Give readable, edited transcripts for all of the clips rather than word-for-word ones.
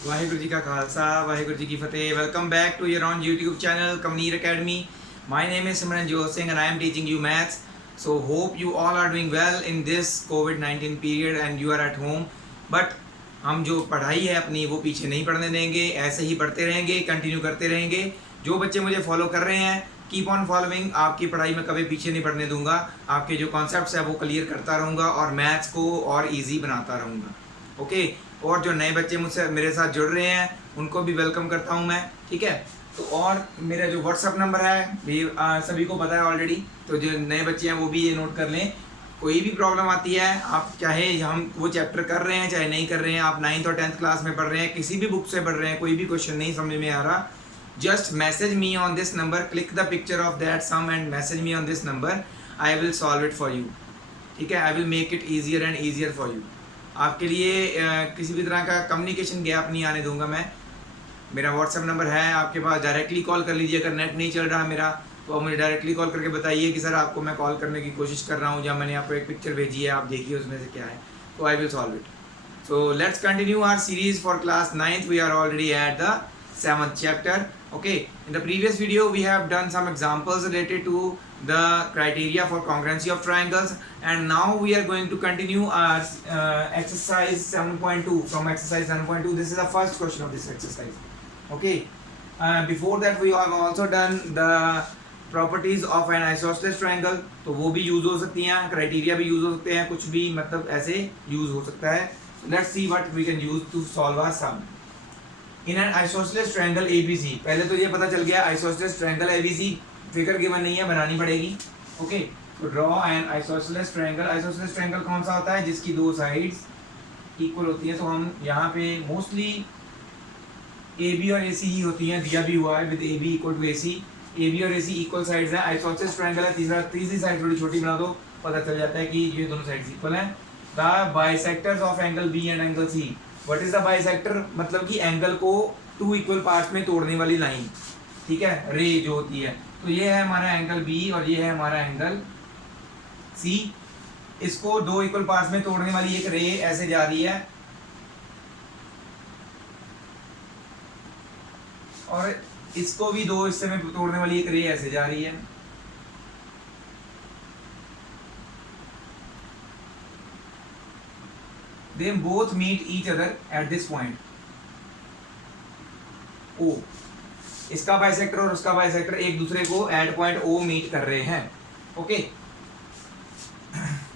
वाहिगुरु जी का खालसा वाहिगुरु जी की फतेह। Welcome back to your on YouTube channel Kamneer academy. My name is Simranjot Singh and I am teaching you maths. So hope you all are doing well in this COVID-19 period and you are at home. But हम जो पढ़ाई है अपनी वो पीछे नहीं पढ़ने देंगे, ऐसे ही पढ़ते रहेंगे, कंटिन्यू करते रहेंगे। जो बच्चे मुझे फॉलो कर रहे हैं, कीप ऑन फॉलोइंग। आपकी पढ़ाई में कभी पीछे नहीं पढ़ने दूंगा। आपके जो कॉन्सेप्ट्स है वो क्लियर करता रहूँगा और मैथ्स को और ईजी बनाता रहूँगा। ओके और जो नए बच्चे मुझसे मेरे साथ जुड़ रहे हैं उनको भी वेलकम करता हूं मैं, ठीक है। तो और मेरा जो व्हाट्सअप नंबर है भी सभी को पता है ऑलरेडी, तो जो नए बच्चे हैं वो भी ये नोट कर लें। कोई भी प्रॉब्लम आती है, आप चाहे हम वो चैप्टर कर रहे हैं चाहे नहीं कर रहे हैं, आप 9th और 10th क्लास में पढ़ रहे हैं, किसी भी बुक से पढ़ रहे हैं, कोई भी क्वेश्चन नहीं समझ में आ रहा, just message me on this number, click the picture of that sum and message me on this number. I will solve it for you, ठीक है। I will make it easier and easier for you. आपके लिए किसी भी तरह का communication gap नहीं आने दूंगा मैं। मेरा व्हाट्सएप नंबर है आपके पास, डायरेक्टली कॉल कर लीजिए। अगर नेट नहीं चल रहा मेरा तो आप मुझे डायरेक्टली कॉल करके बताइए कि सर आपको मैं कॉल करने की कोशिश कर रहा हूँ, या मैंने आपको एक पिक्चर भेजी है, आप देखिए उसमें से क्या है, तो I will solve it. So let's continue our series for class 9th. We are already at the 7th chapter. Okay, in the previous video we have done some examples related to the criteria for congruency of triangles, and now we are going to continue our exercise 7.2. From exercise 7.2, this is the first question of this exercise. Okay, before that we have also done the properties of an isosceles triangle. तो वो भी use हो सकती हैं, criteria भी use हो सकते हैं, कुछ भी मतलब ऐसे यूज हो सकता है। Let's see what we can use to solve our sum in an isosceles triangle ABC. पहले तो ये पता चल गया isosceles triangle ABC, figure given नहीं है, बनानी पड़ेगी। ओके, तो draw an isosceles triangle. Isosceles triangle कौन सा होता है? जिसकी दो साइड्स इक्वल होती हैं। तो हम यहाँ पे मोस्टली ए बी और ए सी ही होती हैं, दिया भी हुआ है with A B equal to A C. A B और ए सी इक्वल साइड्स हैं। आइसोसेलेस ट्रायंगल है, तीसरी साइड थोड़ी छोटी बना दो, पता चल जाता है कि ये दोनों साइड्स इक्वल हैं। The bisectors of angle B and angle C. What is the bisector? मतलब कि एंगल को टू इक्वल पार्ट्स में तोड़ने वाली लाइन, ठीक है, रे जो होती है। तो ये है हमारा एंगल बी और ये है हमारा एंगल सी। इसको दो इक्वल पार्ट्स में तोड़ने वाली एक रे ऐसे जा रही है, और इसको भी दो हिस्से में तोड़ने वाली एक रे ऐसे जा रही है। They both meet each other at this point O. इसका बाइसेक्टर और उसका बाइसेक्टर एक दूसरे को एट पॉइंट O मीट कर रहे हैं। ओके,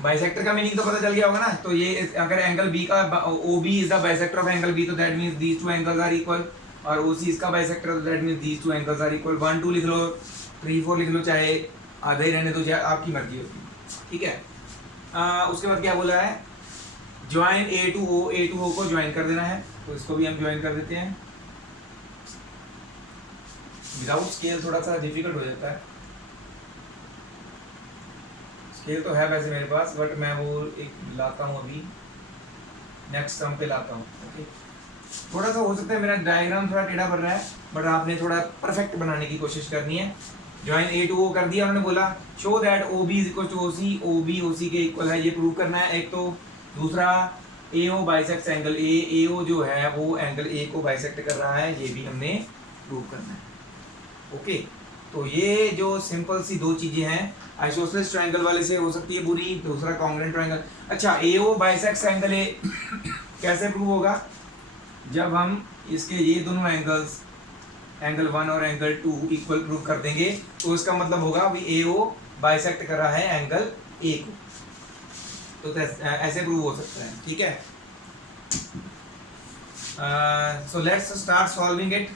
बाइसेक्टर का मीनिंग तो पता चल गया होगा ना। तो ये अगर एंगल बी का OB is the bisector of angle B, तो that means these two angles are equal. और OC इसका बाइसेक्टर, तो that means these two angles are equal. 1 2 लिख लो, 3 4 लिख लो, चाहे आधे ही रहने दो, चाहे आपकी मर्जी होती है, ठीक है। उसके बाद क्या बोला है? ज्वाइन ए टू ओ को ज्वाइन कर देना है, तो इसको भी हम ज्वाइन कर देते हैं। विदाउट स्केल थोड़ा सा डिफिकल्ट हो जाता है, स्केल तो है वैसे मेरे पास, बट मैं वो एक लाता हूँ अभी, नेक्स्ट सम पे लाता हूँ। ओके, थोड़ा सा हो सकता है मेरा डायग्राम थोड़ा टेढ़ा पड़ रहा है, बट आपने थोड़ा परफेक्ट बनाने की कोशिश करनी है। ज्वाइन ए टू ओ कर दिया, उन्होंने बोला show that O B is equal to O C, O B O C के इक्वल है, ये प्रूव करना है एक। तो दूसरा AO bisect angle A, AO जो है वो एंगल A को बाइसेक्ट कर रहा है, ये भी हमने प्रूव करना है। ओके, तो ये जो सिंपल सी दो चीजें हैं, आइसोसेलेस ट्रायंगल वाले से हो सकती है पूरी, दूसरा कॉन्ग्रुएंट ट्रायंगल। अच्छा, AO बाइसेक्ट एंगल A कैसे प्रूव होगा? जब हम इसके ये दोनों एंगल्स, एंगल 1 और एंगल 2 इक्वल प्रूव कर देंगे, तो इसका मतलब होगा भी AO बाइसेक्ट कर रहा है एंगल A को। तो ऐसे प्रूव हो सकता है, ठीक है। So let's start solving it.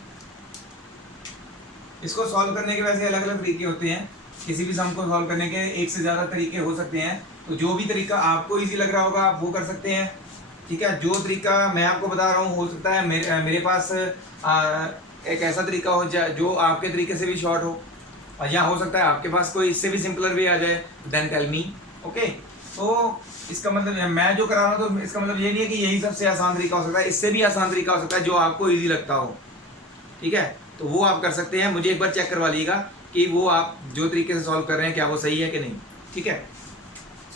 इसको सॉल्व करने के वैसे अलग अलग तरीके होते हैं, किसी भी सम को सॉल्व करने के एक से ज़्यादा तरीके हो सकते हैं। तो जो भी तरीका आपको इजी लग रहा होगा आप वो कर सकते हैं, ठीक है। जो तरीका मैं आपको बता रहा हूँ, हो सकता है मेरे पास एक ऐसा तरीका हो जाए जो आपके तरीके से भी शॉर्ट हो, और या हो सकता है आपके पास कोई इससे भी सिंपलर भी आ जाए, देन टेल मी। ओके, तो इसका मतलब मैं जो करा रहा हूँ, तो इसका मतलब ये नहीं है कि यही सबसे आसान तरीका हो सकता है, इससे भी आसान तरीका हो सकता है जो आपको इजी लगता हो, ठीक है। तो वो आप कर सकते हैं, मुझे एक बार चेक करवा लीजिएगा कि वो आप जो तरीके से सॉल्व कर रहे हैं क्या वो सही है कि नहीं, ठीक है।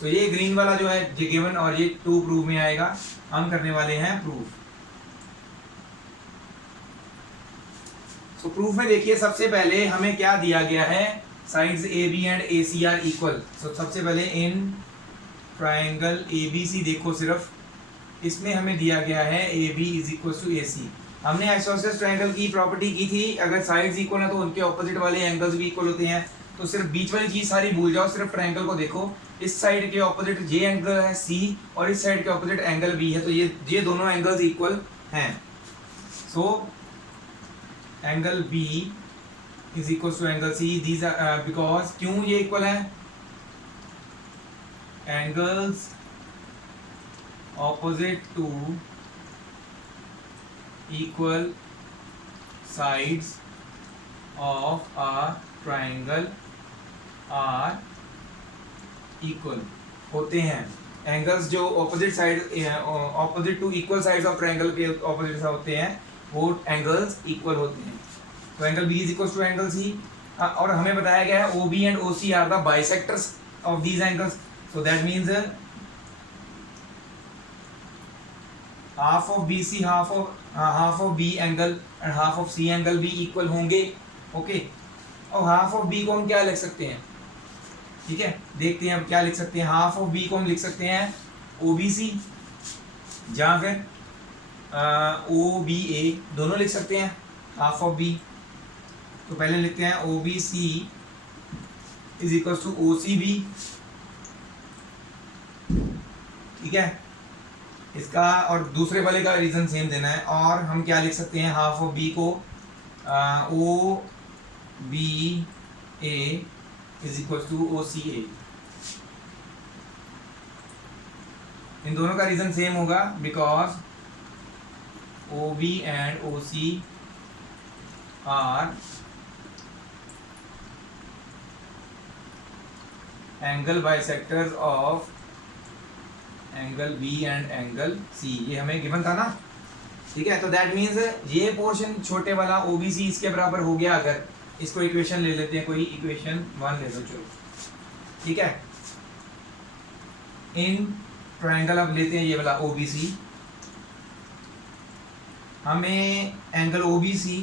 तो ये ग्रीन वाला जो है ये गिवन, और ये 2 प्रूफ में आएगा, हम करने वाले हैं प्रूफ। तो प्रूफ में देखिए सबसे पहले हमें क्या दिया गया है, sides A B and A C are equal. So सबसे पहले इन ट्राइंगल ए बी सी देखो, सिर्फ इसमें हमें दिया गया है A B is equal to A C. हमने आइसोसेलेस ट्राइंगल की प्रॉपर्टी की थी, अगर साइड्स इक्वल है तो उनके ऑपोजिट वाले एंगल्स भी इक्वल होते हैं। तो सिर्फ बीच वाली चीज सारी भूल जाओ, सिर्फ ट्राइंगल को देखो। इस साइड के ऑपोजिट जे एंगल है सी और इस साइड के ऑपोजिट एंगल बी है, तो ये दोनों एंगल्स इक्वल हैं। So angle B is equal to angle C, these are because, क्यों ये इक्वल है, angles opposite to equal sides of a triangle are equal होते हैं। एंगल्स जो opposite side opposite to equal sides of triangle के opposite होते हैं वो एंगल्स इक्वल होते हैं। तो angle B is equal to angle C, और हमें बताया गया है O B and O C are the bisectors of these angles. So that means half of BC half of B angle and half of C angle भी equal होंगे। Okay, और half of B को हम क्या लिख सकते हैं, ठीक है, देखते हैं हम क्या लिख सकते हैं। हाफ ऑफ B को हम लिख सकते हैं OBC, जहाँ फिर OBA दोनों लिख सकते हैं हाफ ऑफ B। तो पहले लिखते हैं OBC is equal to OCB, ठीक है इसका, और दूसरे वाले का रीजन सेम देना है। और हम क्या लिख सकते हैं, हाफ ऑफ बी को O B A is equal to O C A. इन दोनों का रीजन सेम होगा because O B and O C are angle bisectors of angle B and angle C, ये हमें गिवन था ना, ठीक है। तो दैट मीन्स ये पोर्शन छोटे वाला ओबीसी इसके बराबर हो गया। अगर इसको इक्वेशन ले लेते हैं, कोई इक्वेशन 1 ले लो, चलो ठीक है। इन ट्रायंगल अब लेते हैं ये वाला ओबीसी, हमें angle OBC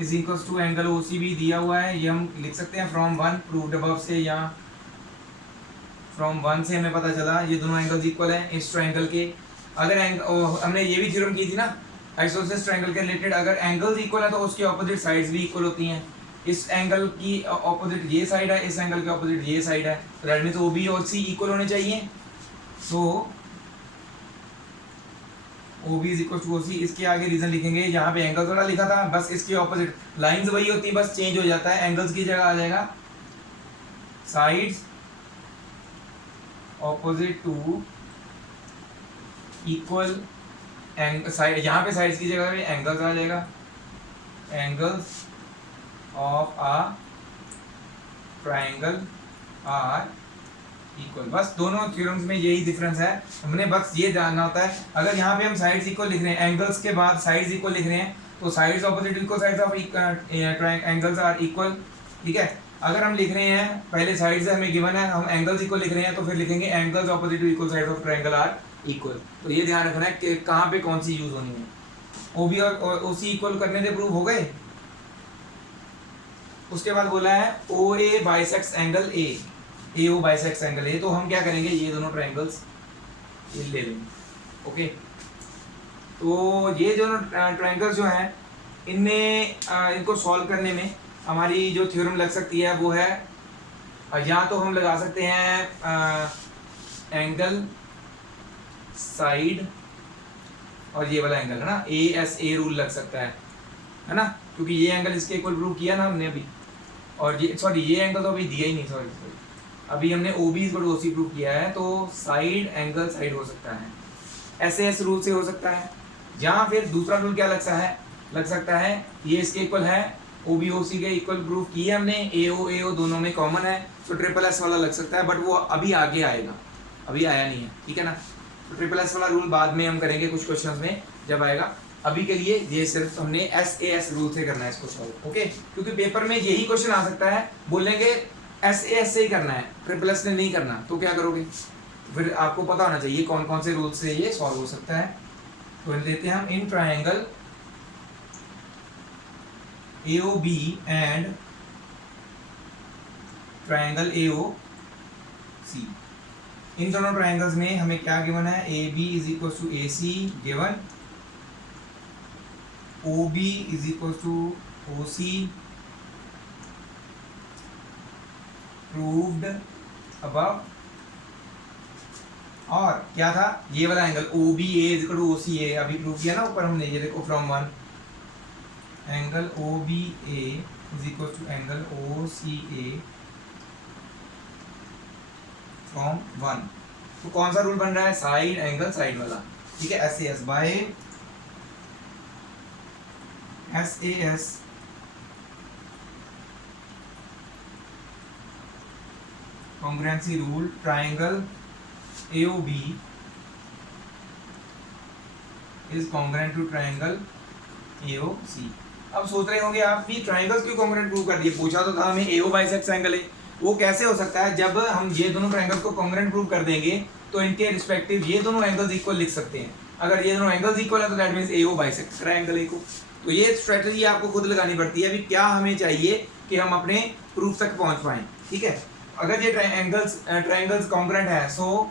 is equal to angle OCB दिया हुआ है। ये हम लिख सकते हैं फ्रॉम 1 प्रूव्ड अबव से, या फ्रॉम 1 से हमें पता चला ये दोनों एंगल्स इक्वल हैं इस ट्रायंगल के। अगर हमने ये भी थ्योरम की थी ना आइसोसेलेस ट्रायंगल के रिलेटेड, अगर एंगल्स इक्वल है तो उसकी ऑपोजिट साइड्स भी इक्वल होती हैं। इस एंगल की ऑपोजिट ये साइड है, इस एंगल के ऑपोजिट ये साइड है, तो दैट मींस ओबी और सी इक्वल होने चाहिए। सो ओबी इज इक्वल टू ओसी, इसके आगे रीजन लिखेंगे, यहाँ पे एंगल थोड़ा लिखा था, बस इसके ऑपोजिट लाइंस वही होती है, बस चेंज हो जाता है, एंगल्स की जगह आ जाएगा sides opposite to equal side, यहाँ पे साइड्स की जगह पे एंगल्स आ जाएगा, angles of a triangle are equal. बस दोनों थ्योरम्स में यही डिफरेंस है, हमने बस ये जानना होता है। अगर यहाँ पे हम साइड्स इक्वल लिख रहे हैं, एंगल्स के बाद साइड्स इक्वल लिख रहे हैं, तो sides opposite equal sides of angles are equal, ठीक है। अगर हम लिख रहे हैं पहले साइड्स हमें गिवन है, हम एंगल्स इक्वल लिख रहे हैं, तो फिर लिखेंगे angles opposite equal sides of triangle are equal. तो ये ध्यान रखना है कि कहाँ पे कौन सी यूज होनी है। ओबी और ओसी इक्वल करने से प्रूव हो गए। उसके बाद बोला है O A bisects angle A O bisects angle A, तो हम क्या करेंगे, ये दोनों ट्रायंगल्स ये ले लेंगे। ओके, तो ये दोनों ट्रायंगल्स जो हैं इनमें इनको सॉल्व करने में हमारी जो थ्योरम लग सकती है वो है, या तो हम लगा सकते हैं एंगल साइड और ये वाला एंगल है ना, ए एस ए रूल लग सकता है ना, क्योंकि ये एंगल इसके इक्वल प्रूव किया ना हमने अभी, और ये सॉरी ये एंगल तो अभी दिया ही नहीं, सॉरी अभी हमने ओ बी इक्वल ओसी प्रूव किया है, तो साइड एंगल साइड हो सकता है, एस एस रूल से हो सकता है। जहाँ फिर दूसरा रूल क्या लग सकता है ये इसके इक्वल है, ओ बी ओ सी के इक्वल प्रूव किए हमने, ए ओ दोनों में कॉमन है, तो ट्रिपल एस वाला लग सकता है, बट वो अभी आगे आएगा, अभी आया नहीं है, ठीक है ना। तो ट्रिपल एस वाला रूल बाद में हम करेंगे कुछ क्वेश्चंस में जब आएगा, अभी के लिए ये सिर्फ हमने एस ए एस रूल से करना है इसको सॉल्व। ओके, क्योंकि पेपर में यही क्वेश्चन आ सकता है, बोलेंगे एस ए एस से ही करना है, ट्रिपल एस से नहीं करना, तो क्या करोगे, फिर आपको पता होना चाहिए कौन कौन से रूल से ये सॉल्व हो सकता है। तो लेते हैं हम इन triangle AOB and triangle AOC। इन दोनों ट्रायंगल्स में हमें क्या गिवन है, AB is equal to AC given, OB is equal to OC proved above. और क्या था, ये वाला angle OBA is equal to OCA अभी प्रूव किया ना ऊपर हमने, ये देखो from one, angle OBA is equal to angle OCA from one. तो कौन सा रूल बन रहा है, साइड एंगल साइड वाला, ठीक है। SAS by SAS congruency rule, triangle AOB is congruent to triangle AOC। अब सोच रहे होंगे आप भी ट्रायंगल्स क्यों कॉन्ग्रुएंट प्रूव कर दिए, पूछा तो था हमें AO बाइसेक्ट्स एंगल है, वो कैसे हो सकता है, जब हम ये दोनों ट्रायंगल्स को कॉन्ग्रुएंट प्रूव कर देंगे तो इनके रिस्पेक्टिव ये दोनों एंगल्स इक्वल लिख सकते हैं। अगर ये दोनों एंगल्स इक्वल है तो that means AO bisects triangle A को। तो ये स्ट्रेटजी आपको खुद लगानी पड़ती है, अभी क्या हमें चाहिए कि हम अपने प्रूफ तक पहुंच पाएं, ठीक है। अगर ये ट्रायंगल्स कॉन्ग्रुएंट है, so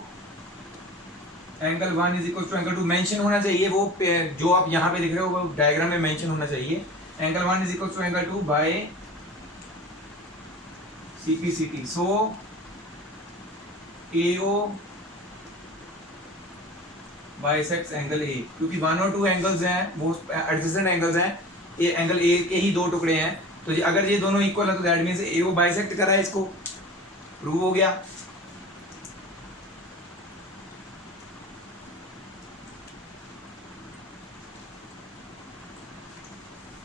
angle 1 is equal to angle 2 mention होना चाहिए, वो जो आप यहाँ पे लिख रहे हो वो डायग्राम में मेंशन होना चाहिए। Angle 1 is equal to angle 2 by CPCT। So AO bisects angle A, क्योंकि 1 और 2 एंगल्स हैं वो एडजेसेंट एंगल्स हैं, ये एंगल A के ही दो टुकड़े हैं, तो अगर ये दोनों इक्वल है तो दैट मींस AO बाइसेक्ट कर रहा है, इसको प्रूव हो गया।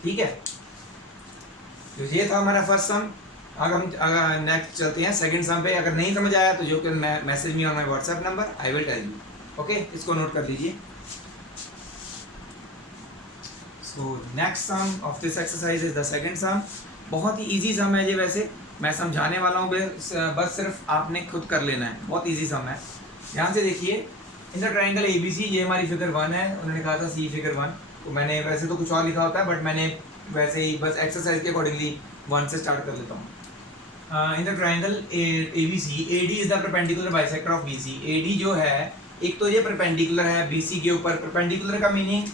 ठीक है, तो ये था हमारा फर्स्ट सम। अगर नेक्स्ट चलते हैं सेकंड सम पे। अगर नहीं समझ आया तो जो कि message me on my WhatsApp number, I will tell you, okay. इसको नोट कर लीजिए। So next sum of this exercise is the second sum. बहुत ही इजी सम है ये, वैसे मैं समझाने वाला हूँ, बस सिर्फ आपने खुद कर लेना है, बहुत इजी सम है। ध्यान से देखिए, इन द ट्रायंगल ABC, ये हमारी फिगर 1 है, उन्होंने कहा था C फिगर 1, तो मैंने वैसे तो कुछ और लिखा होता है बट मैंने वैसे ही बस एक्सरसाइज के अकॉर्डिंगली 1 से स्टार्ट कर लेता हूँ। In the triangle ABC, AD is the perpendicular bisector of BC। AD जो है, एक तो ये परपेंडिकुलर है BC के ऊपर। परपेंडिकुलर का मीनिंग,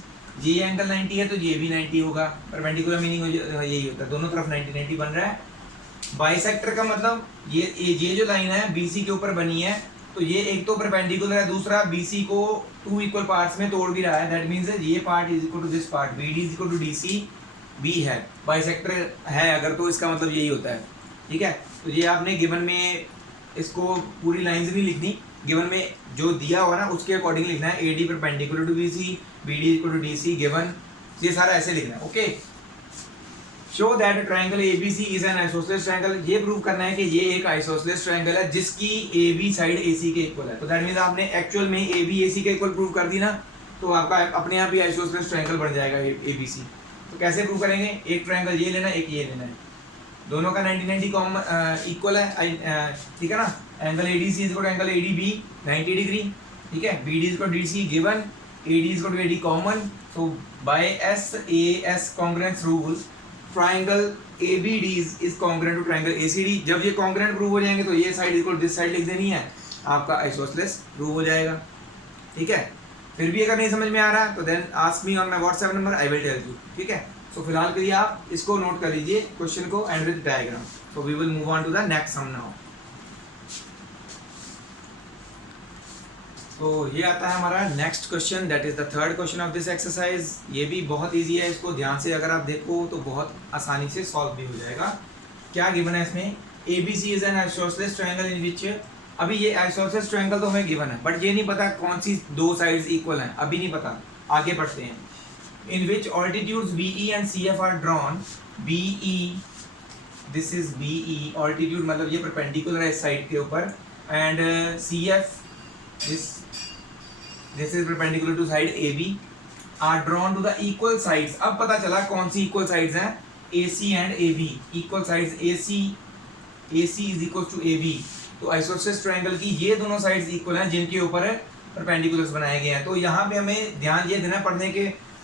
ये एंगल 90 है तो ये भी 90 होगा। परपेंडिकुलर मीनिंग यही होता है, दोनों तरफ 90 90 बन रहा है। बाइसेक्टर का मतलब ये जो लाइन है BC के ऊपर बनी है, तो ये एक तो परपेंडिकुलर है, दूसरा BC को 2 इक्वल पार्ट्स में तोड़ भी रहा है, दैट मींस ये part is equal to this part, BD is equal to DC भी है, बाइसेक्टर है अगर, तो इसका मतलब यही होता है, ठीक है। तो ये आपने गिवन में इसको पूरी लाइंस नहीं लिखनी, गिवन में जो दिया होगा ना उसके अकॉर्डिंग लिखना है। AD perpendicular to BC, BD equal to DC given, ये सारा ऐसे लिखना है, okay. Show that triangle ABC is an isosceles triangle. ये प्रूव करना है कि ये एक आइसोसेलेस ट्रायंगल है जिसकी AB साइड AC के इक्वल है। तो दैट मींस आपने एक्चुअल में AB AC के इक्वल प्रूव कर दी ना, तो आपका अपने आप ही आइसोसेलेस ट्रायंगल बन जाएगा ABC। तो कैसे प्रूव करेंगे, एक ट्रायंगल ये लेना है, एक ये लेना है, दोनों का 90 90 कॉमन इक्वल है, ठीक है ना। Angle ADC is equal to angle ADB 90 degree, ठीक है। BD is equal to DC given, AD is equal to AD common. So by SAS congruence rule, triangle ABD is congruent to triangle ACD। जब ये congruent prove हो जाएंगे तो ये side equal this side लिख देनी है, आपका आइसोसेलेस प्रूव हो जाएगा, ठीक है। फिर भी अगर नहीं समझ में आ रहा तो then ask me on my WhatsApp number, I will tell you, ठीक है। सो फिलहाल के लिए आप इसको नोट कर लीजिए क्वेश्चन को and with diagram. So we will move on to the next sum now. तो ये आता है हमारा next question, that is the third question of this exercise. ये भी बहुत इजी है, इसको ध्यान से अगर आप देखो तो बहुत आसानी से सॉल्व भी हो जाएगा। क्या गिवन है इसमें, ABC is an isosceles triangle in which, अभी ये आइसोसेलेस ट्रायंगल तो हमें गिवन है बट ये नहीं पता कौन सी दो साइड्स इक्वल हैं, अभी नहीं पता, आगे पढ़ते हैं। In which altitudes BE and CF are drawn. BE, this is BE, altitude मतलब ये परपेंडिकुलर है इस साइड के ऊपर, and CF, this is perpendicular to side AB, are drawn to the equal sides। अब पता चला कौन सी इक्वल साइड्स हैं, AC and AB, equal sides AC is equal to AB। तो आइसोसेलेस ट्रायंगल की ये दोनों साइड्स इक्वल हैं जिनके ऊपर परपेंडिकुलर्स बनाए गए हैं। तो यहाँ पे हमें ध्यान ये देना,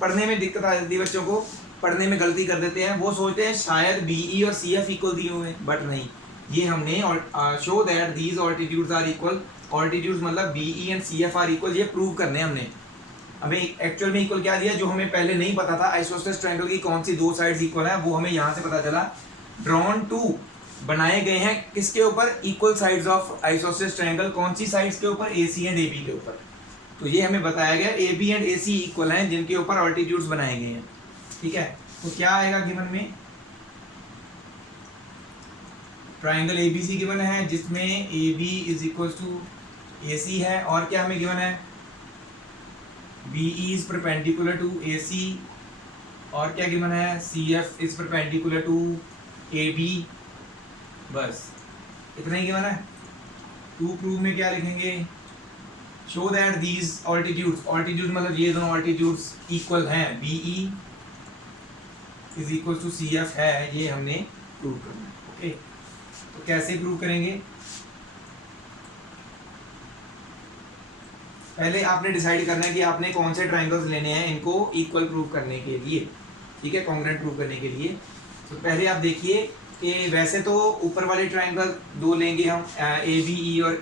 पढ़ने में दिक्कत आ जाती है बच्चों को, पढ़ने में गलती कर देते हैं, वो सोचते हैं शायद BE और CF इक्वल दिए हुए हैं, बट नहीं, ये हमने show that these altitudes are equal, altitudes मतलब BE and CF are equal, ये प्रूव करने हैं हमने। हमें एक्चुअल में इक्वल क्या दिया, जो हमें पहले नहीं पता था आइसोसेलेस ट्रायंगल की कौन सी दो साइड्स इक्वल है, वो हमें यहाँ से पता चला। ड्रॉन टू बनाए गए हैं किसके ऊपर, equal sides of isosceles triangle, कौन सी साइड्स के ऊपर, AC एंड AB के ऊपर। तो ये हमें बताया गया AB एंड AC इक्वल हैं जिनके ऊपर ऑल्टीट्यूड्स बनाए गए हैं, ठीक है। तो क्या आएगा गिवन में, ट्रायंगल ABC गिवन है जिसमें AB is equal to AC है, और क्या हमें गिवन है, BE is perpendicular to AC, और क्या गिवन है, CF is perpendicular to AB। बस इतना ही गिवन है। टू प्रूव में क्या लिखेंगे, show that these altitudes, altitude मतलब ये दोनों ऑल्टीट्यूड्स इक्वल हैं, BE is equal to CF है, ये हमने प्रूव करना है। ओके, तो कैसे प्रूव करेंगे, पहले आपने डिसाइड करना है कि आपने कौन से ट्रायंगल्स लेने हैं इनको इक्वल प्रूव करने के लिए, ठीक है, कॉन्ग्रुएंट प्रूव करने के लिए। तो पहले आप देखिए कि वैसे तो ऊपर वाले ट्रायंगल दो लेंगे हम, ABE और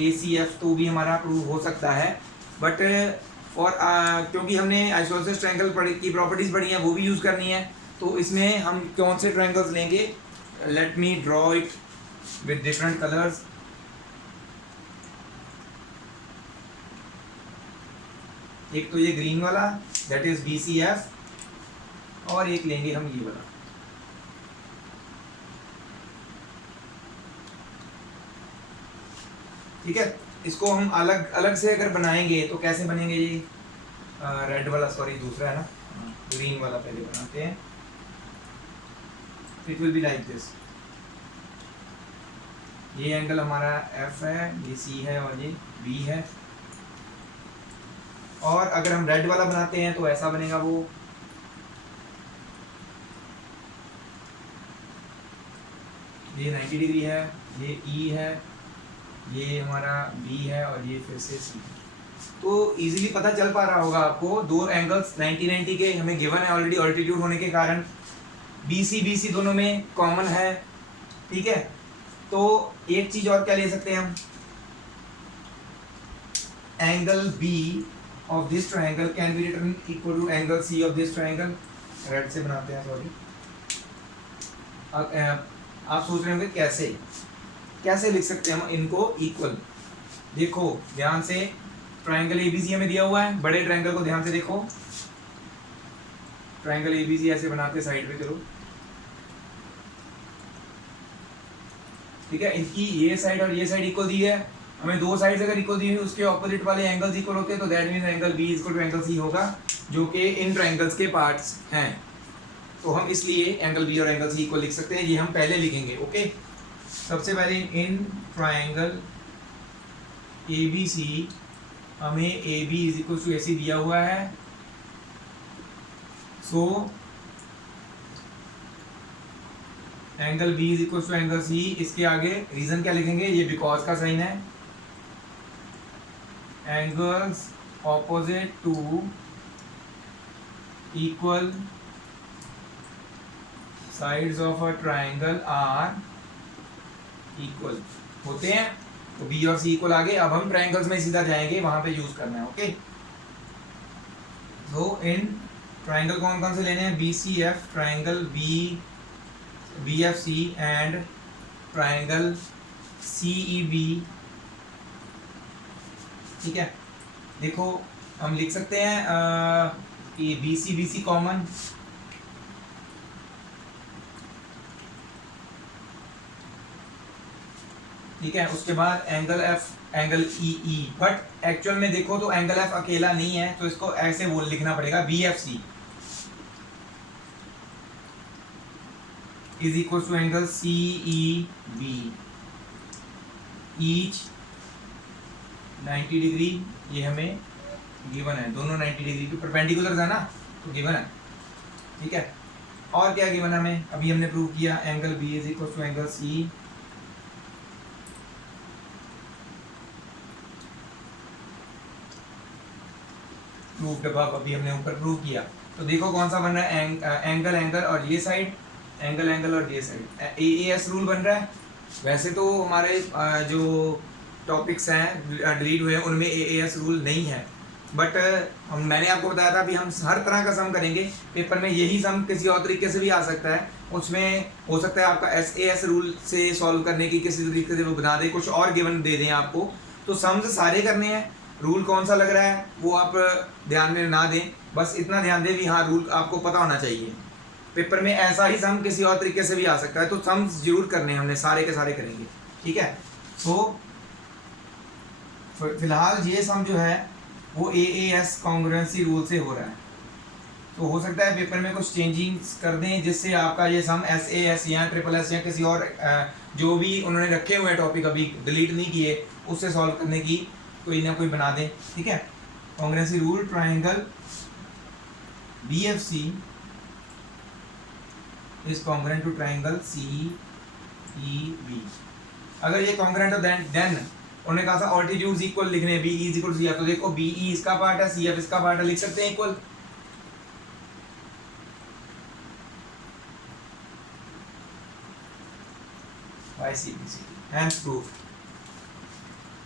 ACF, तो भी हमारा प्रूव हो सकता है, बट और क्योंकि हमने आइसोसेलेस ट्रायंगल की प्रॉपर्टीज पढ़ी हैं वो भी यूज़ करनी है, तो इसमें हम कौन से ट्रायंगल्स लेंगे, let me draw it with different colours. एक तो ये ग्रीन वाला दैट इज BCF, और एक लेंगे हम ये वाला, ठीक है। इसको हम अलग अलग से अगर बनाएंगे तो कैसे बनेंगे, ये रेड वाला, सॉरी दूसरा है ना, ग्रीन वाला पहले बनाते हैं। It will be like this, ये एंगल हमारा F है, ये C है और ये B है, और अगर हम रेड वाला बनाते हैं तो ऐसा बनेगा, वो ये 90 डिग्री है, ये E है, ये हमारा B है, और ये फिर से C। तो इजीली पता चल पा रहा होगा आपको, दो एंगल्स 90-90 के हमें गिवन है ऑलरेडी, ऑल्टीट्यूड होने के कारण BC दोनों में कॉमन है, ठीक है। तो एक चीज और क्या ले सकते हैं हम, angle B of this triangle can be written equal to angle C of this triangle, red से बनाते हैं, सॉरी। आप सोच रहे होंगे कैसे कैसे लिख सकते हैं हम इनको इक्वल, देखो ध्यान से, ट्रायंगल ABC हमें दिया हुआ है, बड़े ट्रायंगल को ध्यान से देखो, ट्रायंगल ABC ऐसे बनाते हैं, साइड पे चलो, ठीक है। इनकी ये साइड और ये साइड इक्वल दी है, हमें दो साइड्स अगर इक्वल दी हुई उसके ऑपोजिट वाले एंगल्स इक्वल होते हैं, तो that means angle B equal to angle C होगा, जो कि इन ट्रायंगल्स के पार्ट्स हैं। तो हम इसलिए एंगल B और एंगल C इक्वल लिख सकते हैं, ये हम पहले लिखेंगे। ओके, सबसे पहले इन ट्रायंगल ABC हमें AB is equal to AC दिया हुआ है, so angle B is equal to angle C, इसके आगे रीजन क्या लिखेंगे, ये बिकॉज का साइन है, angles opposite to equal sides of a triangle are equal होते हैं, तो B और C इक्वल आ गए। अब हम ट्रायंगल्स में सीधा जाएंगे, वहां पे यूज करना है। ओके, तो इन ट्रायंगल कौन कौन से लेने हैं, BCF, triangle BFC and triangle CEB, ठीक है। देखो हम लिख सकते हैं कि BC कॉमन, ठीक है। उसके बाद angle F, angle EE, but actual में देखो तो एंगल F अकेला नहीं है, तो इसको ऐसे बोल लिखना पड़ेगा, BFC is equal to angle CEB, each 90 degree, ये हमें गिवन है, दोनों 90 डिग्री के परपेंडिकुलर है ना, तो गिवन है, ठीक है। और क्या गिवन है हमें, अभी हमने प्रूव किया, angle B is equal to angle C, proved above, अभी हमने ऊपर प्रूव किया। तो देखो कौन सा बन रहा है, एंगल एंगल और ये साइड, एंगल एंगल और ये साइड, ए एस रूल बन रहा है। वैसे तो हमारे जो टॉपिक्स हैं डिलीट हुए हैं उनमें ए एस रूल नहीं है, बट मैंने आपको बताया था अभी हम हर तरह का सम करेंगे पेपर में। यही सम किसी और तरीके से भी आ सकता है, उसमें हो सकता है आपका एस ए एस रूल से सॉल्व करने की किसी तरीके से वो बना दे, कुछ और गिवन दे दें आपको। तो सम्स सारे करने हैं, रूल कौन सा लग रहा है वो आप ध्यान में ना दें, बस इतना ध्यान दें कि हाँ रूल आपको पता होना चाहिए। पेपर में ऐसा ही सम किसी और तरीके से भी आ सकता है, तो सम्स जरूर करने हैं, हमने सारे के सारे करेंगे, ठीक है। तो फिलहाल ये सम जो है वो ए एस कॉन्ग्रुएंसी रूल से हो रहा है, तो हो सकता है पेपर में कुछ चेंजिंग्स कर दें जिससे आपका ये सम एस ए एस या ट्रिपल एस या किसी और जो भी उन्होंने रखे हुए हैं टॉपिक अभी डिलीट नहीं किए उससे सॉल्व करने की कोई ना कोई बना दें, ठीक है। Congruency rule, triangle B F C is congruent to triangle C E B. अगर ये कॉन्ग्रुएंट हो देन उन्होंने कहा था ऑल्टीट्यूड्स इक्वल लिखने, B E is equal C F, तो देखो बी ई इसका पार्ट है, सी एफ इसका पार्ट है, लिख सकते हैं इक्वल। Hence proof.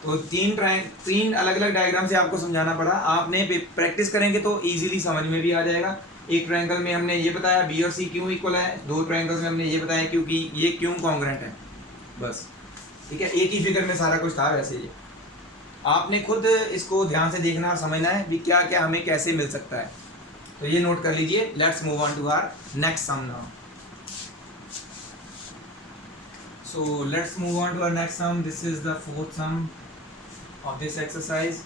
तो तीन अलग अलग डायग्राम से आपको समझाना पड़ा, आपने प्रैक्टिस करेंगे तो इजीली समझ में भी आ जाएगा। एक ट्रायंगल में हमने ये बताया बी और सी क्यों इक्वल है, दो ट्रायंगल्स में हमने ये बताया क्योंकि ये क्यों कॉन्ग्रुएंट है, बस, ठीक है। एक ही फिगर में सारा कुछ था। वैसे ये आपने खुद इसको ध्यान से देखना और समझना है कि क्या क्या हमें कैसे मिल सकता है, तो ये नोट कर लीजिए। Let's move on to our next sum now. So let's move on to our next sum. This is the fourth sum of this exercise.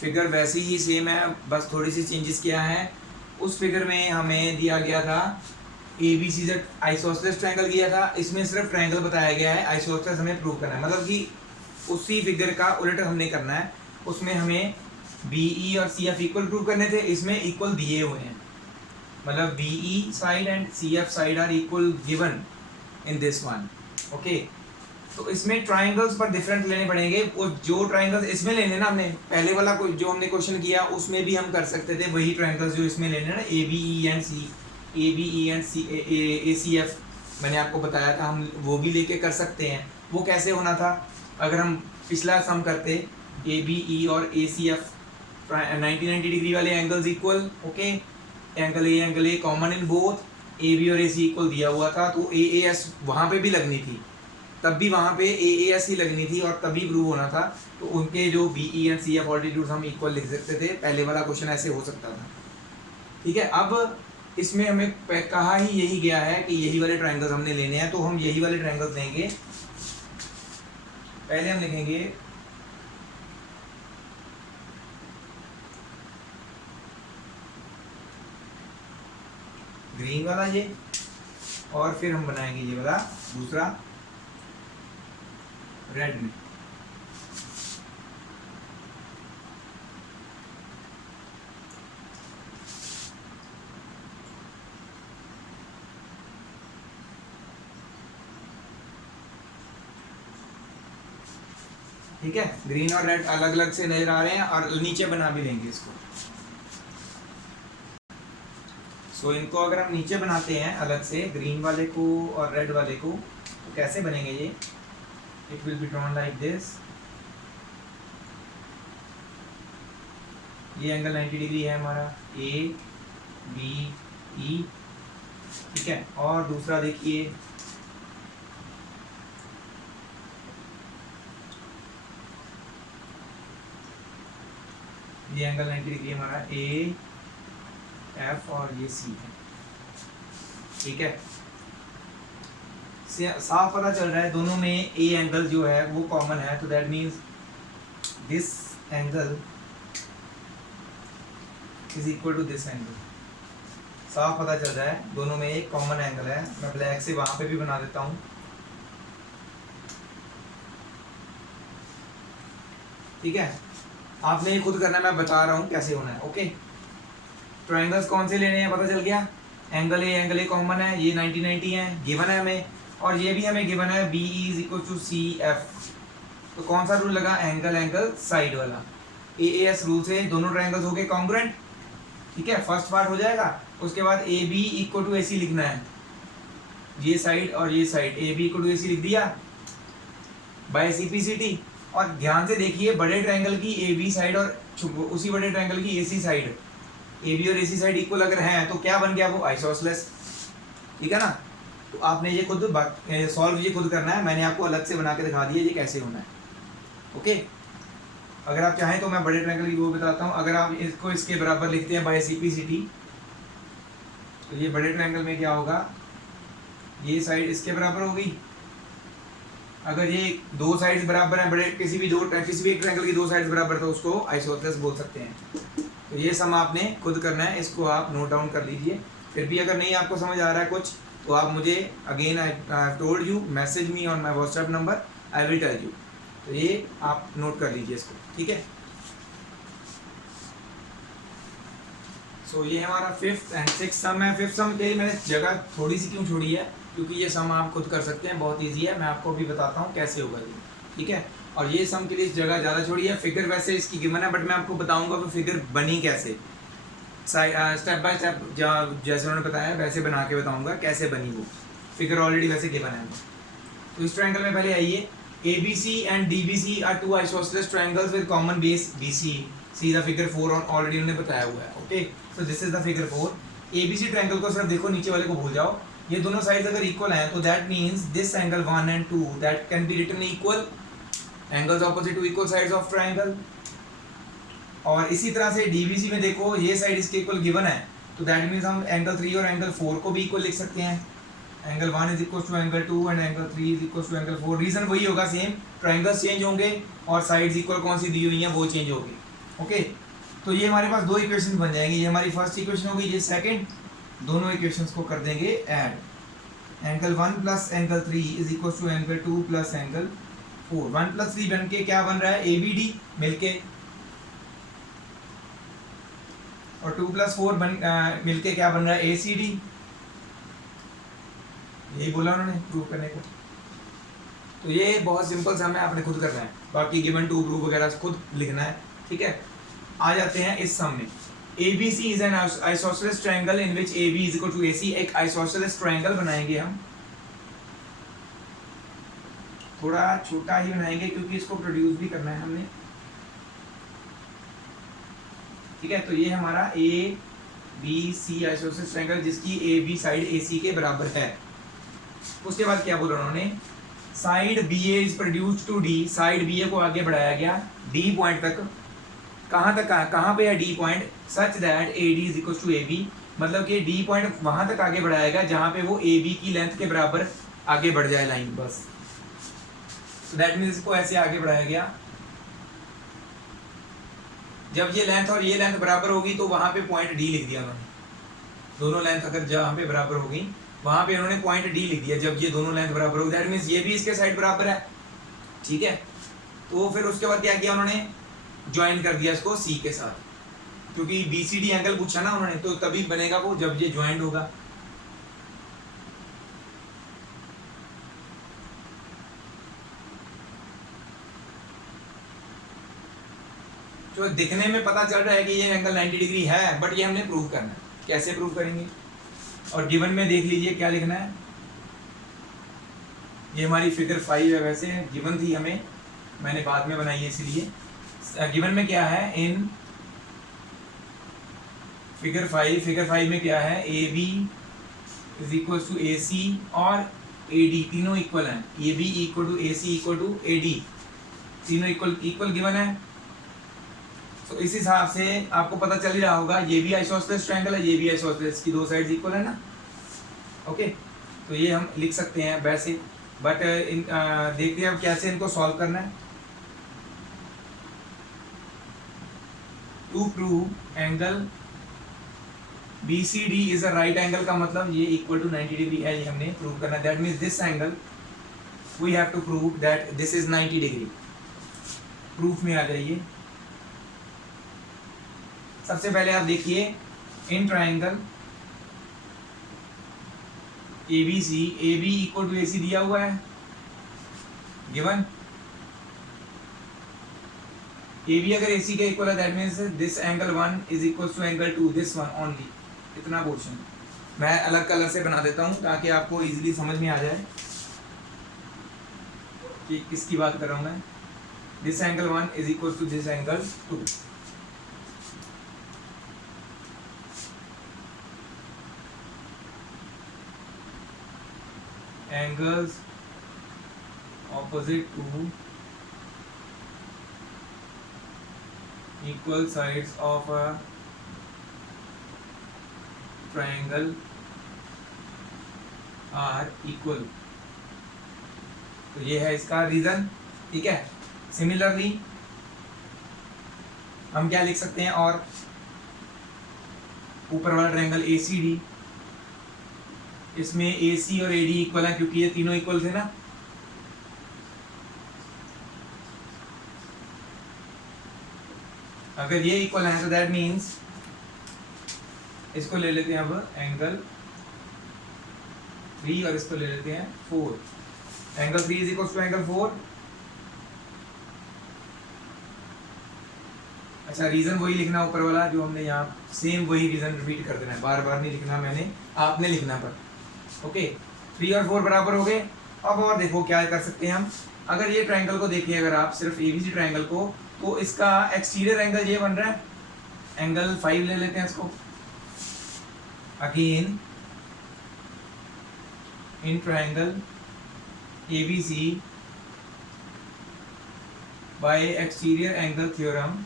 Figure वैसी ही सेम है, बस थोड़ी सी चेंजेस किया है। उस फिगर में हमें दिया गया था A B C Z isosceles triangle दिया था, इसमें सिर्फ ट्रायंगल बताया गया है, आइसोसेलेस हमें प्रूव करना है, मतलब कि उसी फिगर का उलट हमने करना है। उसमें हमें बी ई और सी एफ इक्वल प्रूव करने थे, इसमें इक्वल दिए हुए हैं, मतलब B E side and C F side are equal given in this one, okay. तो इसमें ट्रायंगल्स पर डिफरेंट लेने पड़ेंगे, वो जो ट्रायंगल्स इसमें लेने ना, हमने पहले वाला जो हमने क्वेश्चन किया उसमें भी हम कर सकते थे वही ट्रायंगल्स जो इसमें लेने ना, A B E and C, A B E and C A C F मैंने आपको बताया था, हम वो भी लेके कर सकते हैं। वो कैसे होना था, अगर हम पिछला सम करते ए बी ई और ए सी एफ 90 डिग्री वाले angles equal, okay, angle A common in both, A B और ए सी इक्वल दिया हुआ था, तो ए एस वहाँ पे भी लगनी थी, तब भी वहाँ पे ए एस ही लगनी थी और तभी प्रूव होना था। तो उनके जो B E and C F altitude हम इक्वल लिख सकते थे, पहले वाला क्वेश्चन ऐसे हो सकता था, ठीक है। अब इसमें हमें कहा ही यही गया है कि यही वाले ट्रायंगल्स हमने लेने हैं, तो हम यही वाले ट्रायंगल्स लेंगे। पहले हम लिखेंगे ग्रीन वाला ये, और फिर हम बनाएंगे ये वाला दूसरा रेड में। ठीक है, ग्रीन और रेड अलग अलग से नजर आ रहे हैं और नीचे बना भी लेंगे इसको। सो इनको अगर हम नीचे बनाते हैं अलग से, ग्रीन वाले को और रेड वाले को, तो कैसे बनेंगे ये, it will be drawn like this. ये एंगल 90 डिग्री है हमारा, ए बी ई, ठीक है। और दूसरा देखिए ये एंगल 90 डिग्री हमारा ए एफ और ये सी है, ठीक है। साफ पता चल रहा है दोनों में ए एंगल जो है वो कॉमन है, तो that means this angle is equal to this angle. साफ पता चल रहा है दोनों में एक कॉमन एंगल है। मैं ब्लैक से वहां पे भी बना देता हूँ, ठीक है। आपने ये खुद करना है, मैं बता रहा हूँ कैसे होना है, ओके। ट्रायंगल्स कौन से लेने हैं पता चल गया, एंगल ए कॉमन है, ये 90 है गिवन है हमें, और ये भी हमें गिवन है B E is equal to C F. तो कौन सा रूल लगा, एंगल साइड वाला। ए एस रूल से दोनों ट्रायंगल्स हो गए कॉन्ग्रुएंट, ठीक है, फर्स्ट पार्ट हो जाएगा। उसके बाद A B equal to A C लिखना है, ये साइड और ये side, A B equal to A C लिख दिया by C P C T. और ध्यान से देखिए बड़े ट्रायंगल की ए बी साइड और उसी बड़े ट्रायंगल की ए सी साइड, ए बी और ए सी साइड इक्वल अगर हैं तो क्या बन गया वो आइसोसेलेस, ठीक है ना। तो आपने ये खुद सॉल्व ये खुद करना है, मैंने आपको अलग से बना के दिखा दिया ये कैसे होना है। ओके, अगर आप चाहें तो मैं बड़े ट्रायंगल की वो बताता हूँ। अगर आप इसको इसके बराबर लिखते हैं by C P C T, तो ये बड़े ट्रायंगल में क्या होगा, ये साइड इसके बराबर होगी। अगर ये दो साइड्स बराबर हैं, बड़े किसी भी एक ट्रायंगल की दो साइड्स बराबर, तो उसको आइसोसेलेस बोल सकते हैं। तो ये सम आपने खुद करना है, इसको आप नोट डाउन कर लीजिए। फिर भी अगर नहीं आपको समझ आ रहा है कुछ, तो आप मुझे again I told you message me on my WhatsApp number, I will tell you. तो ये आप नोट कर लीजिए इसको, ठीक है। सो ये हमारा फिफ्थ एंड सिक्स सम है। फिफ्थ सम के लिए मैंने जगह थोड़ी सी क्यों छोड़ी है, क्योंकि ये सम आप खुद कर सकते हैं, बहुत ईजी है। मैं आपको अभी बताता हूँ कैसे होगा ये, ठीक है। और ये सम के लिए जगह ज़्यादा छोड़ी है। फिगर वैसे इसकी गिवन है, बट मैं आपको बताऊंगा कि फिगर बनी कैसे, स्टेप बाय स्टेप जैसे उन्होंने बताया वैसे बना के बताऊंगा कैसे बनी वो फिगर, ऑलरेडी वैसे गिवन है। तो इस ट्रायंगल में पहले आइए, ABC and DBC are two isosceles triangles with common base BC. See the figure 4 already उन्होंने बताया हुआ है। Okay, so this is the figure 4. ABC triangle को सिर्फ देखो, नीचे वाले को भूल जाओ। ये दोनों साइड्स अगर इक्वल हैं तो that means this angle 1 and 2 that can be written equal, angles opposite to equal sides of triangle. और इसी तरह से DBC में देखो, ये साइड इसके इक्वल गिवन है, तो दैट मींस हम एंगल 3 और एंगल 4 को भी इक्वल लिख सकते हैं। Angle 1 is equal to angle 2 and angle 3 is equal to angle 4। Reason वही होगा सेम, ट्रायंगल्स चेंज होंगे और साइड्स इक्वल कौन सी दी हुई हैं वो चेंज होगी। ओके, तो ये हमारे पास दो इक्वेशन बन जाएंगी, ये हमारी फर्स्ट इक्वेशन होगी, ये सेकंड। दोनों इक्वेशंस को कर देंगे add. Angle 1 plus angle 3 is equal to angle 2 plus angle 4। 1 plus 3 बन के क्या बन रहा है, ABD मिलके, और 2 प्लस 4 मिलके क्या बन रहा है, ACD। यही बोला उन्होंने प्रूव करने को। तो ये बहुत सिंपल सा है, आपने खुद करना है, बाकी गिवन टू प्रूव वगैरह खुद लिखना है, ठीक है। आ जाते हैं इस सम में। ABC is an isosceles triangle in which AB is equal to AC। एक आइसोसेलेस ट्रायंगल बनाएंगे हम, थोड़ा छोटा ही बनाएंगे क्योंकि इसको प्रोड्यूस भी करना है हमने, ठीक है। तो ये हमारा ABC आइसोसेलेस ट्रायंगल जिसकी AB साइड AC के बराबर है। उसके बाद क्या बोला उन्होंने, side BA is produced to D, side BA को आगे बढ़ाया गया D पॉइंट तक। कहाँ तक, कहाँ पे है D point, such that AD is equal to AB, मतलब कि D पॉइंट वहां तक आगे बढ़ाया गया जहां पे वो AB की लेंथ के बराबर आगे बढ़ जाए लाइन, बस। तो दैट मींस इसको ऐसे आगे बढ़ाया गया। जब ये लेंथ और ये लेंथ बराबर होगी तो वहां पे पॉइंट D लिख दिया उन्होंने। दोनों लेंथ अगर जहां पे बराबर होगी वहां पे उन्होंने पॉइंट D लिख दिया, जब ये दोनों लेंथ बराबर होगी, दैट मींस ये भी इसके साइड बराबर है, ठीक है। तो फिर उसके बाद क्या किया उन्होंने, ज्वाइन कर दिया इसको C के साथ, क्योंकि BCD एंगल पूछा ना उन्होंने, तो तभी बनेगा वो जब ये ज्वाइंट होगा। तो दिखने में पता चल रहा है कि ये एंगल 90 डिग्री है, बट ये हमने प्रूव करना है। कैसे प्रूव करेंगे, और गिवन में देख लीजिए क्या लिखना है। ये हमारी फिगर 5 है, वैसे गिवन थी हमें, मैंने बाद में बनाई है इसलिए। गिवन में क्या है, इन फिगर 5 में क्या है, AB is equal to AC और AD तीनों इक्वल हैं। AB equal to AC equal to AD, तीनों इक्वल गिवन है। तो इस हिसाब से आपको पता चल ही रहा होगा, ये भी आइसोसेलेस ट्रायंगल है, ये भी आइसोसेलेस, की दो साइड्स इक्वल है ना। ओके, तो ये हम लिख सकते हैं वैसे, बट देखते हैं अब कैसे इनको सॉल्व करना है। To prove angle BCD is a right angle का मतलब ये इक्वल टू 90 डिग्री है, ये हमने प्रूव करना है। That means this angle we have to prove that this is 90 degree. Proof में आ जाइए। सबसे पहले आप देखिए, in triangle ABC, AB equal to AC दिया हुआ है गिवन। ए बी अगर ए सी के इक्वल है that means this angle 1 is equal to angle 2, this one only, इतना पोर्शन। मैं अलग कलर से बना देता हूँ ताकि आपको इजीली समझ में आ जाए कि किसकी बात कर रहा हूँ मैं। This angle 1 is equal to this angle 2। Angles opposite to equal sides of a triangle are equal। तो ये है इसका रीजन, ठीक है। सिमिलरली हम क्या लिख सकते हैं, और ऊपर वाला ट्रायंगल ACD, इसमें AC और AD इक्वल है क्योंकि ये तीनों इक्वल थे ना। अगर ये इक्वल है तो दैट मीन्स इसको ले लेते हैं अब एंगल 3 और इसको ले लेते हैं 4। Angle 3 is equal to angle 4। अच्छा, रीजन वही लिखना ऊपर वाला जो हमने यहाँ, सेम वही रीजन रिपीट कर देना है, बार बार नहीं लिखना मैंने, आपने लिखना पर। ओके, 3 और 4 बराबर हो गए। अब और देखो क्या कर सकते हैं हम। अगर ये ट्रायंगल को देखिए, अगर आप सिर्फ ABC ट्रायंगल को, तो इसका एक्सटीरियर एंगल ये बन रहा है, एंगल 5 ले लेते हैं इसको। Again in triangle ABC by exterior angle theorem.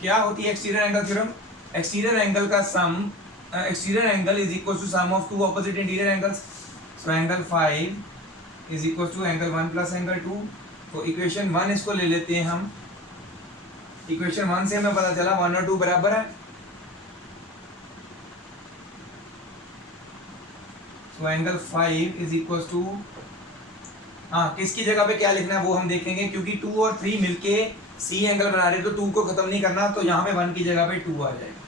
क्या होती है exterior angle theorem? Exterior angle का sum, exterior angle is equal to sum of two opposite interior angles. So angle 5 is equal to angle 1 plus angle 2। तो equation 1 इसको ले लेते हैं हम। इक्वेशन 1 से हमें पता चला 1 और 2 बराबर है। तो एंगल 5 इज इक्वल टू, हाँ, किसकी जगह पे क्या लिखना है वो हम देखेंगे, क्योंकि 2 और 3 मिलके C एंगल बना रहे, तो 2 को खत्म नहीं करना, तो यहाँ पे 1 की जगह पे 2 आ जाएगा,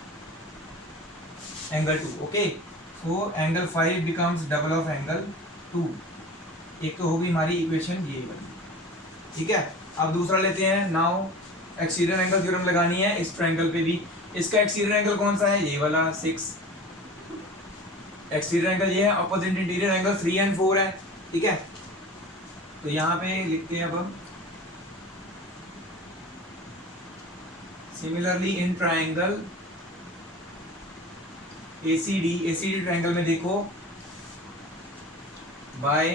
एंगल 2। ओके, तो angle 5 becomes double of angle 2। एक तो होगी हमारी इक्वेशन ये वाली, ठीक है। अब दूसरा लेते हैं। नाउ एक्सटीरियर एंगल थ्योरम लगानी है इस ट्रायंगल पे भी। इसका एक्सटीरियर एंगल कौन सा है? ये वाला 6। एक्सटीरियर एंगल ये है, अपोजिट इंटीरियर एंगल 3 एंड 4 है, ठीक है। तो यहाँ पे लिखते हैं अब हम, similarly in triangle ACD triangle में देखो, बाय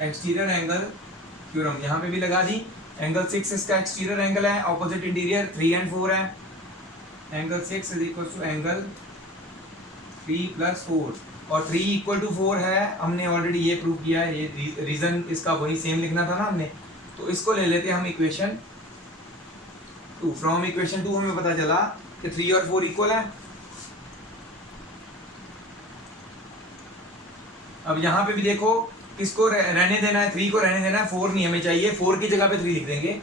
एक्सटीरियर एंगल थ्योरम, यहाँ पे भी लगा दी। एंगल 6 इसका एक्सटीरियर एंगल है, ऑपोजिट इंटीरियर 3 एंड 4 है। Angle 6 is equal to angle 3 plus 4, और 3 इक्वल टू 4 है, हमने ऑलरेडी ये प्रूव किया है। ये रीजन इसका वही सेम लिखना था ना हमने। तो इसको ले लेते हैं हम इक्वेशन 2। फ्रॉम इक्वेशन 2 हमें पता चला कि 3 और 4 इक्वल है। अब यहाँ पे भी देखो, किसको रहने देना है? 3 को रहने देना है, 4 नहीं हमें चाहिए। 4 की जगह पे 3 लिख देंगे।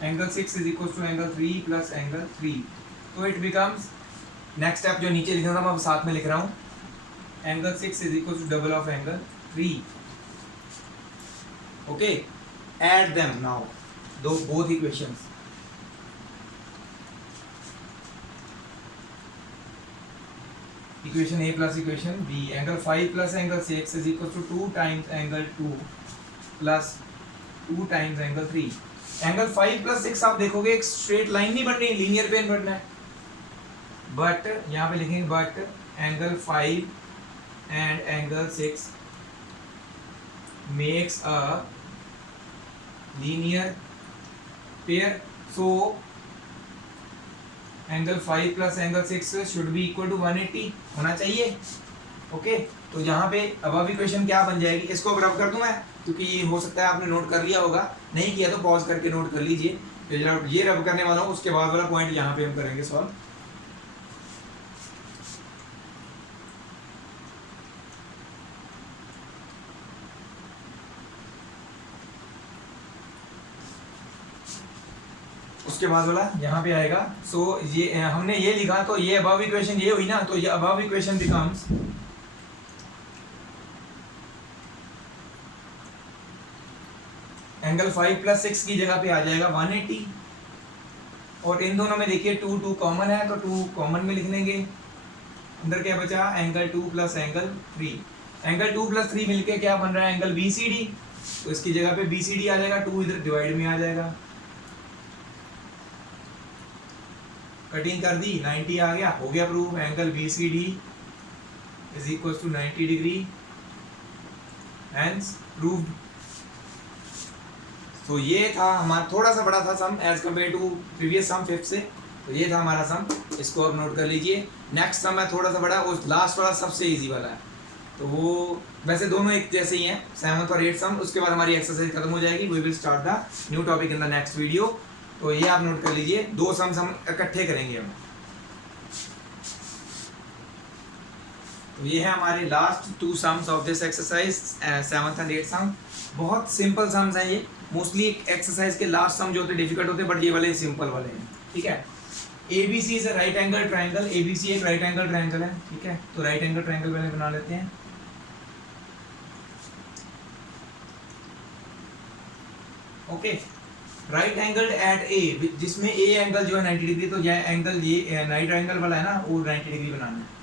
Angle 6 is equal to angle 3 plus angle 3। तो इट बिकम्स, नेक्स्ट स्टेप जो नीचे लिखना था मैं साथ में लिख रहा हूँ, angle 6 is equal to double of angle 3। Okay, add them now, दो both equations. Equation A plus equation B, angle 5 plus angle 6 is equal to 2 times angle 2 plus 2 times angle 3। Angle 5 plus 6 आप देखोगे एक straight line नहीं बन रही, linear plane बनना है। But यहाँ पे लिखेंगे, but angle 5 and angle 6 makes a linear pair. So angle 5 plus angle 6 should be equal to 180 होना चाहिए। ओके, तो यहाँ पे अब इक्वेशन क्या बन जाएगी? इसको रब कर दूं मैं, क्योंकि ये हो सकता है आपने नोट कर लिया होगा, नहीं किया तो पॉज करके नोट कर लीजिए। तो ये रब करने वाला हूँ, उसके बाद वाला पॉइंट यहाँ पे हम करेंगे सॉल्व। उसके बाद वाला यहाँ पे आएगा। सो ये हमने ये लिखा, तो ये अबव इक्वेशन ये हुई ना, तो ये अबव इक्वेशन बिकम्स एंगल 5 + 6 की जगह पे आ जाएगा 180, और इन दोनों में देखिए 2 कॉमन है तो 2 कॉमन में लिख लेंगे। अंदर क्या बचा, एंगल 2 + एंगल 3। एंगल 2 + 3 मिलके क्या बन रहा है, एंगल BCD। तो इसकी जगह पे BCD आ जाएगा, 2 इधर डिवाइड में आ जाएगा, कटिंग कर दी, 90 आ गया, हो गया proof. Angle BCD = 90 degree, hence proved. तो ये था हमारा, थोड़ा सा बड़ा था sum as compare to previous sum 5th से। तो ये था हमारा सम, इसको अब नोट कर लीजिए। नेक्स्ट सम है थोड़ा सा बड़ा, उस लास्ट वाला सबसे इजी वाला है, तो वो वैसे दोनों एक जैसे ही हैं, 7th और 8th सम। उसके बाद हमारी एक्सरसाइज खत्म हो जाएगी, we will start the new topic in the next video. तो ये आप नोट कर लीजिए, 2 सम हम इकट्ठे करेंगे हम। तो ये है हमारे last 2 sums of this exercise, 7th and 8th सम। बहुत सिंपल सम्स हैं ये, मोस्टली एक्सरसाइज के लास्ट सम जो होते हैं डिफिकल्ट होते हैं, बट ये वाले सिंपल वाले हैं, ठीक है। ABC is a right angle triangle, ABC एक राइट एंगल ट्राइंगल है, ठीक है। तो राइट एंगल ट्राइंगल पहले बना लेते हैं। ओके, राइट एंगल एट ए, जिसमें ए एंगल जो है 90 डिग्री, तो यह एंगल ये राइट एंगल वाला है ना, वो 90 डिग्री बनाना है।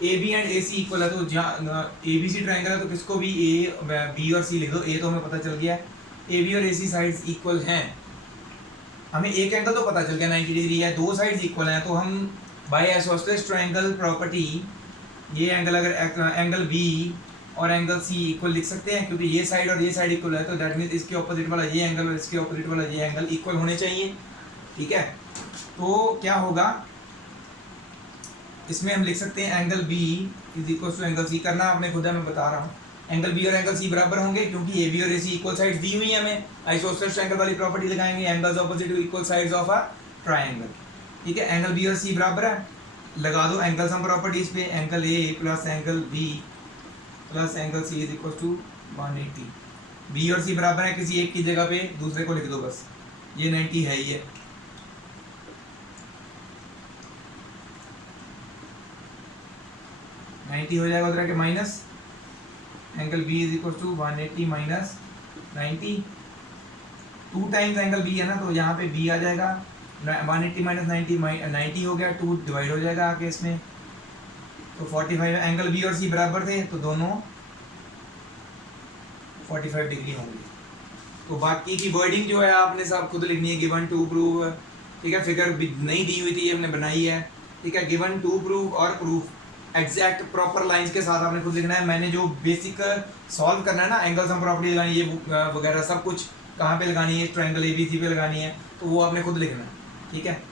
AB एंड AC इक्वल है, तो जहाँ ABC ट्राइंगल है तो किसको भी A B और C लिख दो। A तो हमें पता चल गया है, AB और AC साइड्स इक्वल हैं। हमें एक एंगल तो पता चल गया 90 डिग्री है, 2 साइड्स इक्वल हैं, तो हम बाय आइसोसेलेस ट्राइंगल प्रॉपर्टी ये एंगल, अगर एंगल B और एंगल C इक्वल लिख सकते हैं, क्योंकि ये साइड और ये साइड इक्वल है, तो दैट मीन्स इसके ऑपोजिट वाला ये एंगल और इसके ऑपोजिट वाला ये एंगल इक्वल होने चाहिए, ठीक है। तो क्या होगा, इसमें हम लिख सकते हैं एंगल B = एंगल C। करना आपने खुद है, मैं बता रहा हूँ। एंगल B और एंगल C बराबर होंगे, क्योंकि AB और AC इक्वल साइड्स दी हुई है हमें। आइसोसेलेस ट्रायंगल वाली प्रॉपर्टी लगाएंगे, angles opposite to equal sides of a triangle, ठीक है। एंगल B और C बराबर है, लगा दो एंगल सम प्रॉपर्टीज पे। Angle A + angle B + angle C = 180। B और C बराबर है, किसी एक की जगह पे दूसरे को लिख दो बस, ये 90 है ही है। हो जाएगा उधर के minus, angle B = 180 minus 90, 2 times angle B है ना, तो यहाँ पे B आ जाएगा, 180 माइनस 90 90 हो गया, 2 डिवाइड हो जाएगा आके इसमें, तो 45 है। एंगल B और C बराबर थे, तो दोनों 45 डिग्री होंगे। तो बाकी की वर्डिंग जो है आपने सब खुद लिखनी है, गिवन टू प्रूव, ठीक है। फिगर नहीं दी हुई थी, ये हमने बनाई है, ठीक है। गिवन टू प्रूव और प्रूफ एग्जैक्ट प्रॉपर लाइंस के साथ आपने खुद लिखना है। मैंने जो बेसिक सॉल्व करना है ना, एंगल सम प्रॉपर्टी लगानी है, ये वगैरह सब कुछ कहाँ पे लगानी है, ट्रायंगल ABC पे लगानी है, तो वो आपने खुद लिखना है, ठीक है।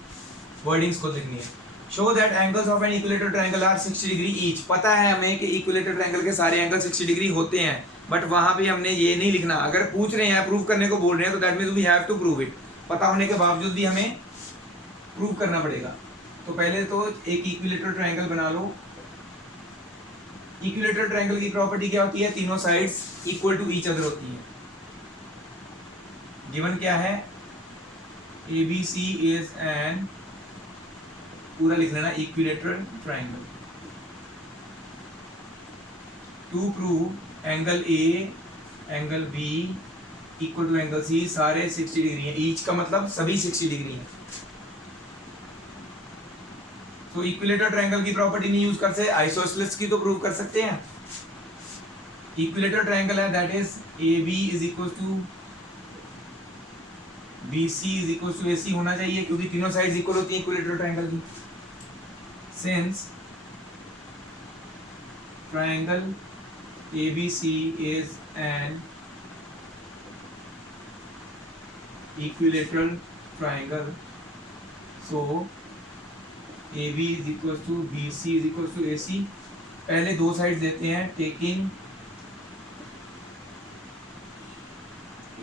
वर्डिंग्स खुद लिखनी है। Show that angles of an equilateral triangle are 60 degree each. पता है हमें कि इक्विलेटरल ट्रायंगल के सारे एंगल 60 डिग्री होते हैं, बट वहाँ पे हमने ये नहीं लिखना। अगर पूछ रहे हैं, प्रूव करने को बोल रहे हैं, तो that means we have to prove it. पता होने के बावजूद भी हमें प्रूव करना पड़ेगा। तो पहले तो एक इक्विलेटरल ट्रायंगल बना लो। इक्विलेटरल ट्रायंगल की प्रॉपर्टी क्या होती है, तीनों sides equal to each other होती हैं। गिवन क्या है, ABC इज एन, पूरा लिख लेना, equilateral triangle. To prove angle A angle B equal to angle C सारे 60 डिग्री हैं। ईच का मतलब सभी 60 डिग्री हैं। तो इक्विलेटरल ट्रायंगल की प्रॉपर्टी नहीं यूज कर सकते, आइसोसेलेस की तो प्रूव कर सकते हैं। इक्विलेटरल ट्रायंगल है, that is AB = BC = AC होना चाहिए, क्योंकि तीनों साइड्स इक्वल होती हैं इक्विलेटरल ट्रायंगल की। Since triangle ABC is an equilateral triangle, so AB = BC = AC। पहले दो साइड्स देते हैं, taking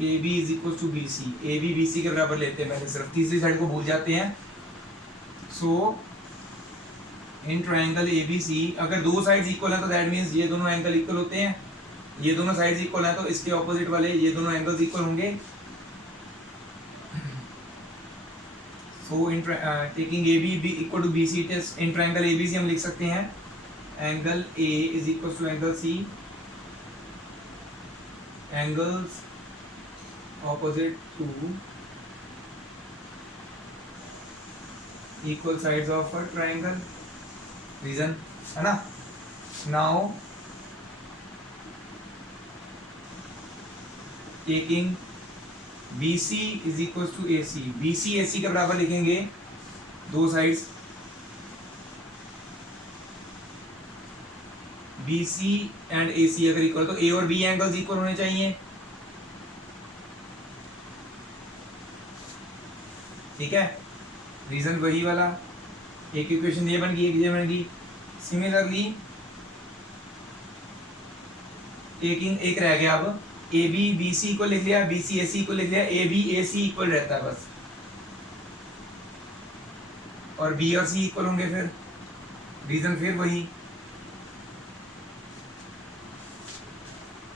AB = BC, AB BC के बराबर लेते हैं पहले, सिर्फ तीसरी साइड को भूल जाते हैं। सो इन ट्रायंगल ABC अगर दो साइड्स इक्वल हैं, तो दैट मीन्स ये दोनों एंगल इक्वल होते हैं। ये दोनों साइड्स इक्वल हैं, तो इसके ऑपोजिट वाले ये दोनों एंगल्स इक्वल होंगे। So in taking AB = BC, in triangle ABC हम लिख सकते हैं angle A = angle C, angles opposite to equal sides of a triangle. Reason है ना. Now taking BC is equals to AC. BC AC के बराबर लिखेंगे दो साइड्स. BC एंड AC अगर इक्वल तो A और B एंगल्स इक्वल होने चाहिए. ठीक है, रीजन वही वाला. एक इक्वेशन ये बन गई, एक ये बन गई. सिमिलरली टेकिंग एक रह गया. अब AB BC को लिख लिया, BC AC को लिख लिया, AB AC इक्वल रहता है बस, और B और C इक्वल होंगे. फिर रीजन फिर वही.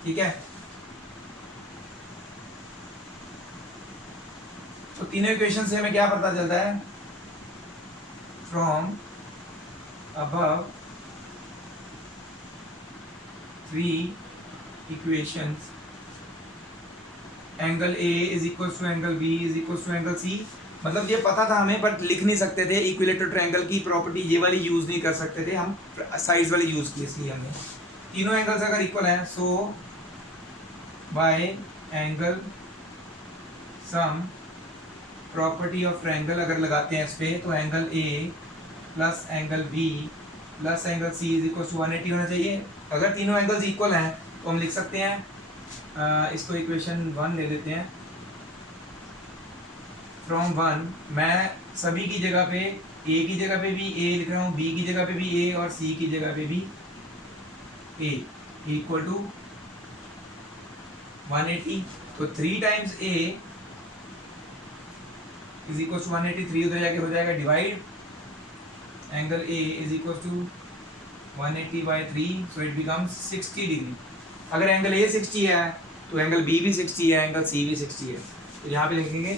ठीक है, तो तीनों इक्वेशन से हमें क्या पता चलता है? From above three equations angle A is equal to angle B is equal to angle C. मतलब ये पता था हमें, बट लिख नहीं सकते थे. इक्विलेटरल ट्रायंगल की प्रॉपर्टी ये वाली यूज नहीं कर सकते थे हम, साइड्स वाली यूज की. इसलिए हमने तीनों एंगल्स अगर इक्वल हैं, so by angle sum property of triangle अगर लगाते हैं इस पे, तो angle A plus angle B plus angle C is equal to 180 होना चाहिए. अगर तीनों एंगल्स इक्वल हैं तो हम लिख सकते हैं, इसको इक्वेशन 1 ले लेते हैं. फ्रॉम 1 मैं सभी की जगह पे A की जगह पे भी A लिख रहा हूँ, B की जगह पे भी A और C की जगह पे भी A इक्वल टू 180. तो 3 times A is equal to 183. उधर जाके हो जाएगा divide. Angle A is equal to 180 by 3, so it becomes 60 degree. अगर एंगल A 60 है तो एंगल B भी 60 है, एंगल C भी 60 है. तो यहाँ पे लिखेंगे,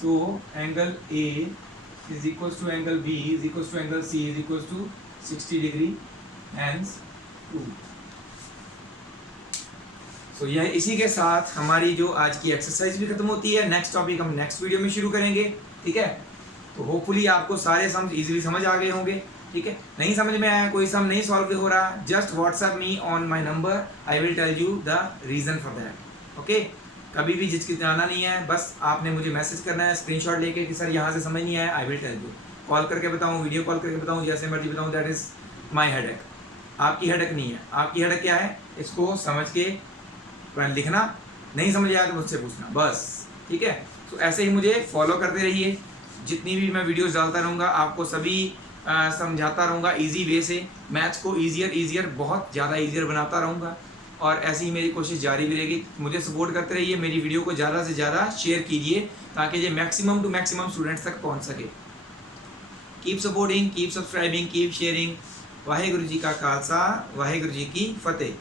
so angle A is equal to angle B is equal to angle C is equal to 60 degree, hence 2. तो यह इसी के साथ हमारी जो आज की एक्सरसाइज भी खत्म होती है. नेक्स्ट टॉपिक हम नेक्स्ट वीडियो में शुरू करेंगे. ठीक है, तो होपफुली आपको सारे सम इजीली समझ आ गए होंगे. ठीक है, नहीं समझ में आया, कोई सम नहीं सॉल्व हो रहा, just WhatsApp me on my number, I will tell you the reason for that. Okay, कभी भी झिझकिचाना नहीं है, बस आपने मुझे मैसेज करना है स्क्रीनशॉट लेके कि सर यहाँ से समझ नहीं आया. I will tell you, call करके बताऊँ, वीडियो कॉल करके बताऊँ, जैसे मर्जी बताऊँ. That is my headache. आपकी हेडेक नहीं है. आपकी हेडेक क्या है? इसको समझ के लिखना. नहीं समझ आया तो मुझसे पूछना बस. ठीक है, तो ऐसे ही मुझे फॉलो करते रहिए. जितनी भी मैं वीडियोस डालता रहूँगा आपको सभी समझाता रहूँगा इजी वे से. मैथ्स को ईजियर बहुत ज़्यादा ईजियर बनाता रहूँगा, और ऐसी ही मेरी कोशिश जारी भी रहेगी. मुझे सपोर्ट करते रहिए, मेरी वीडियो को ज़्यादा से ज़्यादा शेयर कीजिए ताकि ये मैक्सिमम टू मैक्सिमम स्टूडेंट्स तक पहुँच सके. Keep supporting, keep subscribing, keep sharing. Waheguru ji का खालसा, वाहेगुरु जी की फतेह.